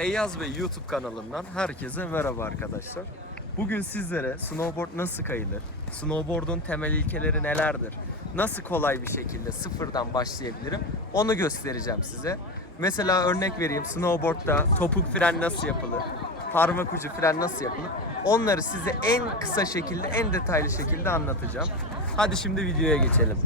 Feyyaz Bey YouTube kanalından herkese merhaba arkadaşlar. Bugün sizlere snowboard nasıl kayılır, snowboard'un temel ilkeleri nelerdir, nasıl kolay bir şekilde sıfırdan başlayabilirim onu göstereceğim size. Mesela örnek vereyim snowboard'da topuk fren nasıl yapılır, parmak ucu fren nasıl yapılır onları size en kısa şekilde, en detaylı şekilde anlatacağım. Hadi şimdi videoya geçelim.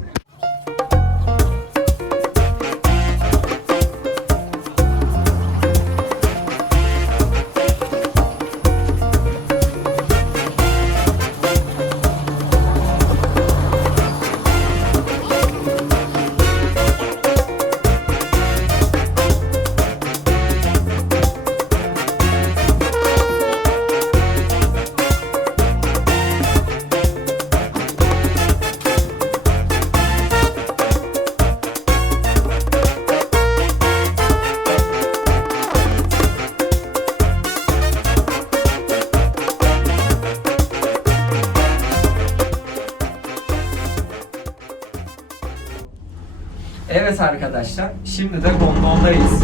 Evet arkadaşlar, şimdi de gondoldayız.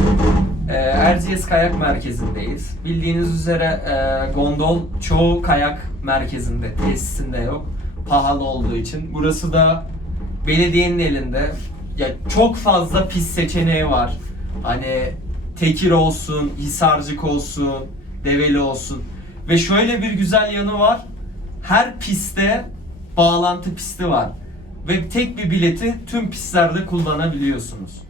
Ee, Erciyes Kayak Merkezi'ndeyiz. Bildiğiniz üzere e, gondol çoğu kayak merkezinde, tesisinde yok. Pahalı olduğu için. Burası da belediyenin elinde. Ya çok fazla pist seçeneği var. Hani Tekir olsun, Hisarcık olsun, Develi olsun. Ve şöyle bir güzel yanı var. Her pistte bağlantı pisti var. Ve tek bir bileti tüm pistlerde kullanabiliyorsunuz.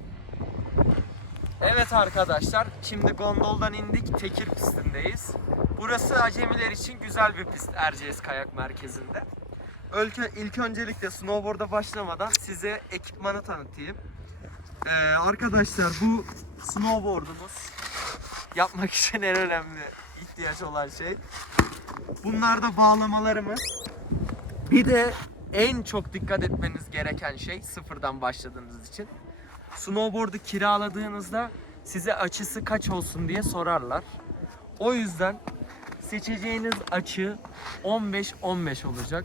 Evet arkadaşlar, şimdi gondoldan indik, Tekir pistindeyiz. Burası acemiler için güzel bir pist Erciyes Kayak Merkezi'nde. Ölke, ilk öncelikle snowboard'a başlamadan size ekipmanı tanıtayım. Ee, arkadaşlar bu snowboard'umuz yapmak için en önemli ihtiyaç olan şey. Bunlar da bağlamalarımız. Bir de en çok dikkat etmeniz gereken şey sıfırdan başladığınız için. Snowboard'u kiraladığınızda size açısı kaç olsun diye sorarlar. O yüzden seçeceğiniz açı 15-15 olacak.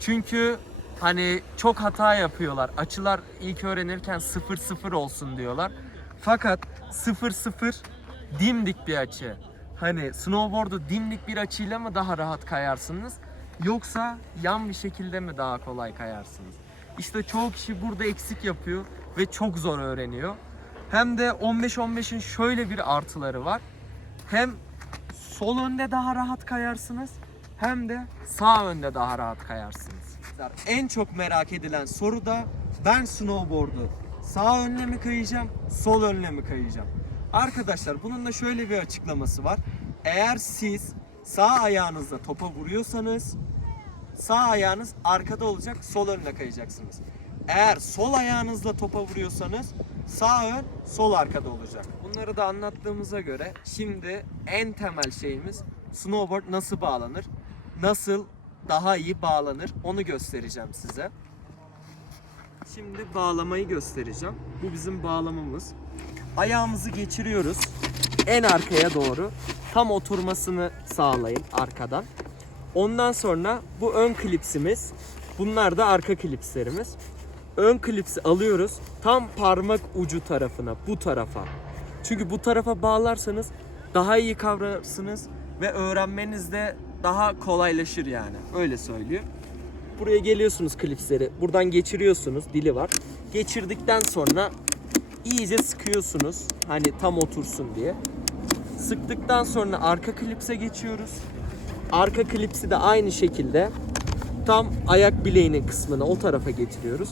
Çünkü hani çok hata yapıyorlar. Açılar ilk öğrenirken 0-0 olsun diyorlar. Fakat 0-0 dimdik bir açı. Hani snowboard'u dimdik bir açıyla mı daha rahat kayarsınız? Yoksa yan bir şekilde mi daha kolay kayarsınız? İşte çoğu kişi burada eksik yapıyor ve çok zor öğreniyor. Hem de 15-15'in şöyle bir artıları var. Hem sol önde daha rahat kayarsınız hem de sağ önde daha rahat kayarsınız. En çok merak edilen soru da ben snowboard'u sağ önle mi kayacağım, sol önle mi kayacağım? Arkadaşlar bunun da şöyle bir açıklaması var. Eğer siz sağ ayağınızla topa vuruyorsanız sağ ayağınız arkada olacak, sol önle kayacaksınız. Eğer sol ayağınızla topa vuruyorsanız sağ ön, sol arkada olacak. Bunları da anlattığımıza göre şimdi en temel şeyimiz snowboard nasıl bağlanır? Nasıl daha iyi bağlanır? Onu göstereceğim size. Şimdi bağlamayı göstereceğim. Bu bizim bağlamamız. Ayağımızı geçiriyoruz. En arkaya doğru. Tam oturmasını sağlayın arkadan. Ondan sonra bu ön klipsimiz. Bunlar da arka klipslerimiz. Ön klipsi alıyoruz. Tam parmak ucu tarafına, bu tarafa. Çünkü bu tarafa bağlarsanız daha iyi kavrarsınız ve öğrenmeniz de daha kolaylaşır yani. Öyle söylüyor. Buraya geliyorsunuz klipsleri. Buradan geçiriyorsunuz. Dili var. Geçirdikten sonra iyice sıkıyorsunuz. Hani tam otursun diye. Sıktıktan sonra arka klipse geçiyoruz. Arka klipsi de aynı şekilde tam ayak bileğinin kısmını o tarafa getiriyoruz.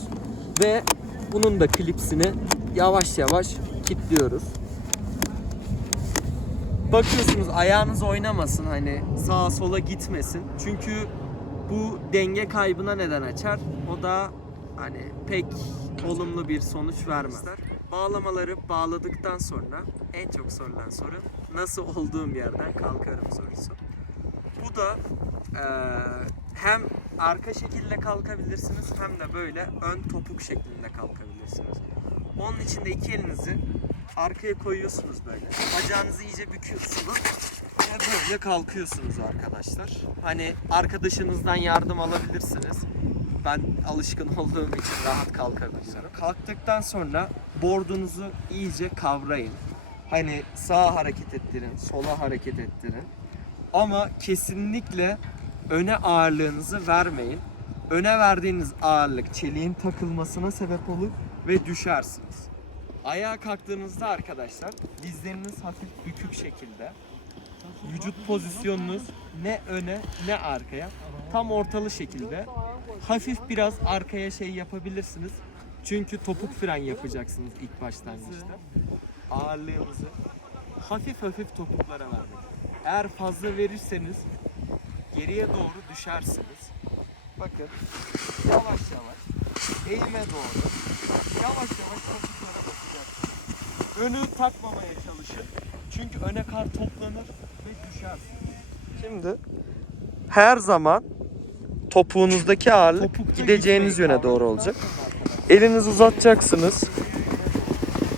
Ve bunun da klipsini yavaş yavaş kilitliyoruz. Bakıyorsunuz ayağınız oynamasın hani sağa sola gitmesin. Çünkü bu denge kaybına neden açar. O da hani pek olumlu bir sonuç vermez. Bağlamaları bağladıktan sonra en çok sorulan soru nasıl olduğum yerden kalkarım sorusu. Bu da eee, hem arka şekilde kalkabilirsiniz hem de böyle ön topuk şeklinde kalkabilirsiniz. Onun için de iki elinizi arkaya koyuyorsunuz böyle. Bacağınızı iyice büküyorsunuz. Ve böyle kalkıyorsunuz arkadaşlar. Hani arkadaşınızdan yardım alabilirsiniz. Ben alışkın olduğum için rahat kalkabilirim. Kalktıktan sonra bordunuzu iyice kavrayın. Hani sağa hareket ettirin, sola hareket ettirin. Ama kesinlikle öne ağırlığınızı vermeyin. Öne verdiğiniz ağırlık çeliğin takılmasına sebep olur ve düşersiniz. Ayağa kalktığınızda arkadaşlar dizleriniz hafif bükük şekilde. Vücut pozisyonunuz ne öne ne arkaya tam ortalı şekilde hafif biraz arkaya şey yapabilirsiniz. Çünkü topuk fren yapacaksınız ilk başlangıçta. Ağırlığınızı hafif hafif topuklara vermek. Eğer fazla verirseniz geriye doğru düşersiniz. Bakın yavaş yavaş eğime doğru yavaş yavaş topuklara basacaksınız. Önü takmamaya çalışın. Çünkü öne kar toplanır ve düşersiniz. Şimdi her zaman topuğunuzdaki ağırlık Topukta gideceğiniz yöne doğru olacak. Elinizi uzatacaksınız.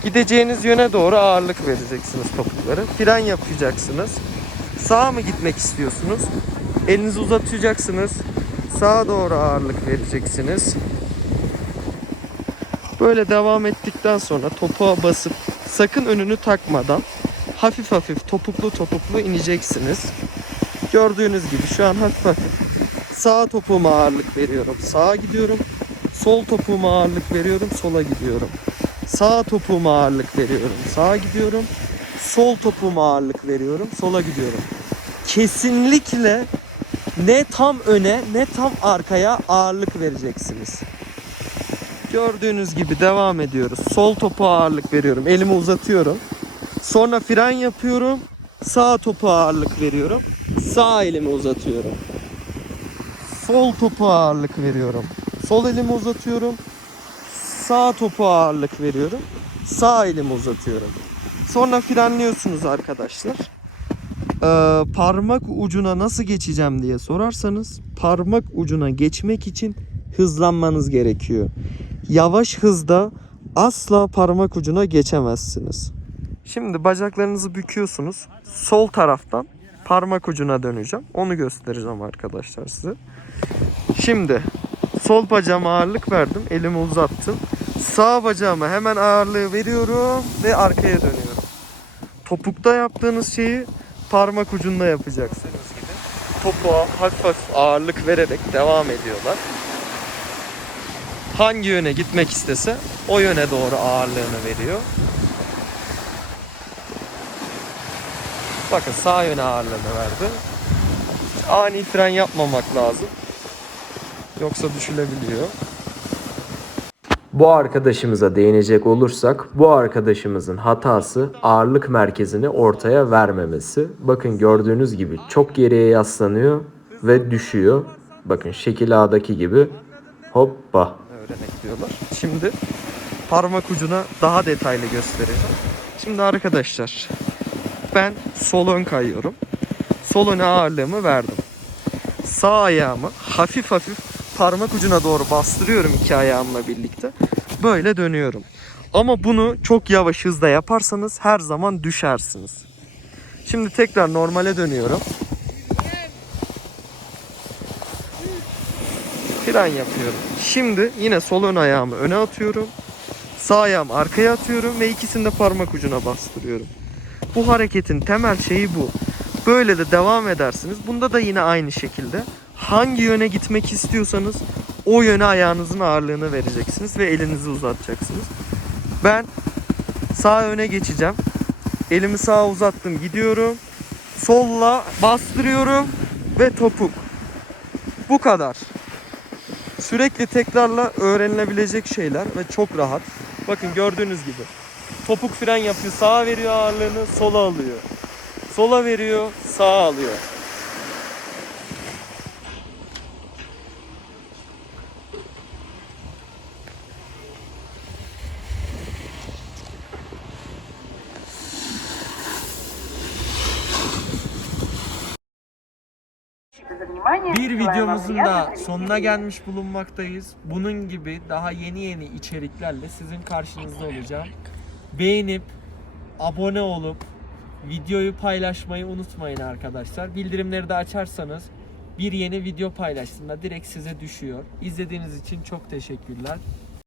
Gideceğiniz yöne doğru ağırlık vereceksiniz topukları. Fren yapacaksınız. Sağa mı gitmek istiyorsunuz? Elinizi uzatacaksınız. Sağa doğru ağırlık vereceksiniz. Böyle devam ettikten sonra topuğa basıp sakın önünü takmadan hafif hafif topuklu topuklu ineceksiniz. Gördüğünüz gibi şu an hafif hafif sağ topuğuma ağırlık veriyorum. Sağa gidiyorum. Sol topuğuma ağırlık veriyorum. Sola gidiyorum. Sağ topuğuma ağırlık veriyorum. Sağa gidiyorum. Sol topuğuma ağırlık veriyorum. Sola gidiyorum. Kesinlikle ne tam öne ne tam arkaya ağırlık vereceksiniz. Gördüğünüz gibi devam ediyoruz. Sol topuğa ağırlık veriyorum. Elimi uzatıyorum. Sonra fren yapıyorum. Sağ topuğa ağırlık veriyorum. Sağ elimi uzatıyorum. Sol topuğa ağırlık veriyorum. Sol elimi uzatıyorum. Sağ topuğa ağırlık veriyorum. Sağ elimi uzatıyorum. Sonra frenliyorsunuz arkadaşlar. Ee, parmak ucuna nasıl geçeceğim diye sorarsanız parmak ucuna geçmek için hızlanmanız gerekiyor. Yavaş hızda asla parmak ucuna geçemezsiniz. Şimdi bacaklarınızı büküyorsunuz. Sol taraftan parmak ucuna döneceğim. Onu göstereceğim arkadaşlar size. Şimdi sol bacağıma ağırlık verdim. Elimi uzattım. Sağ bacağıma hemen ağırlığı veriyorum ve arkaya dönüyorum. Topukta yaptığınız şeyi parmak ucunda yapacaksınız gibi. Topuğa hafif hafif ağırlık vererek devam ediyorlar. Hangi yöne gitmek istese o yöne doğru ağırlığını veriyor. Bakın sağ yöne ağırlığını verdi. Ani fren yapmamak lazım. Yoksa düşülebiliyor. Bu arkadaşımıza değinecek olursak bu arkadaşımızın hatası ağırlık merkezini ortaya vermemesi. Bakın gördüğünüz gibi çok geriye yaslanıyor ve düşüyor. Bakın şekil A'daki gibi hoppa. öğrenek diyorlar. Şimdi parmak ucuna daha detaylı göstereceğim. Şimdi arkadaşlar ben sol ön kayıyorum. Sol öne ağırlığımı verdim. Sağ ayağımı hafif hafif parmak ucuna doğru bastırıyorum iki ayağımla birlikte. Böyle dönüyorum. Ama bunu çok yavaş hızda yaparsanız her zaman düşersiniz. Şimdi tekrar normale dönüyorum. Fren yapıyorum. Şimdi yine sol ön ayağımı öne atıyorum. Sağ ayağımı arkaya atıyorum ve ikisini de parmak ucuna bastırıyorum. Bu hareketin temel şeyi bu. Böyle de devam edersiniz. Bunda da yine aynı şekilde. Hangi yöne gitmek istiyorsanız o yöne ayağınızın ağırlığını vereceksiniz ve elinizi uzatacaksınız. Ben sağ öne geçeceğim. Elimi sağa uzattım gidiyorum. Solla bastırıyorum ve topuk. Bu kadar. Sürekli tekrarla öğrenilebilecek şeyler ve çok rahat. Bakın gördüğünüz gibi. Topuk fren yapıyor. Sağa veriyor ağırlığını, sola alıyor. Sola veriyor, sağa alıyor. Bir videomuzun da sonuna gelmiş bulunmaktayız. Bunun gibi daha yeni yeni içeriklerle sizin karşınızda olacağım. Beğenip, abone olup, videoyu paylaşmayı unutmayın arkadaşlar. Bildirimleri de açarsanız bir yeni video paylaştığında direkt size düşüyor. İzlediğiniz için çok teşekkürler.